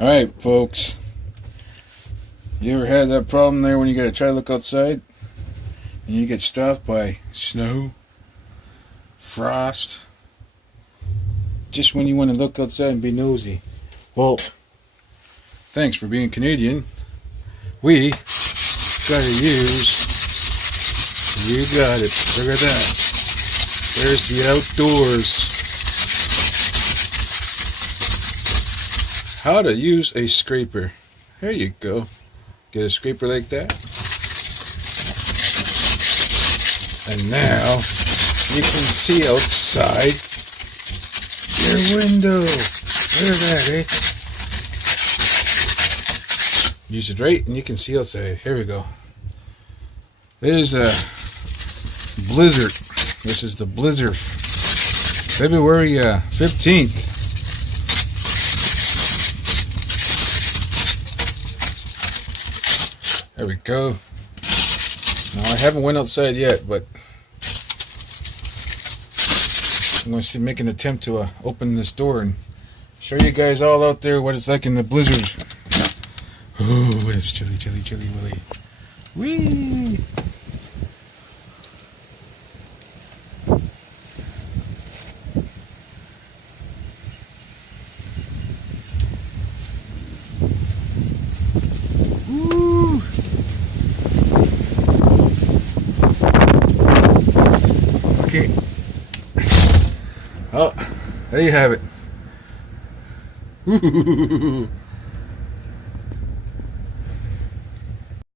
Alright, folks. You ever had that problem there when you gotta try to look outside and you get stopped by snow, frost, just when you want to look outside and be nosy? Well, thanks for being Canadian. We gotta use, you got it, look at that. There's the outdoors. How to use a scraper. There you go. Get a scraper like that. And now you can see outside your window. Look at that, eh? Use it right and you can see outside. Here we go. There's a blizzard. This is the blizzard. February 15th. There we go. Now I haven't went outside yet, but I'm going to make an attempt to open this door and show you guys all out there what it's like in the blizzard. Oh, it's chilly, chilly, chilly, willy. Whee! Okay. Oh, there you have it.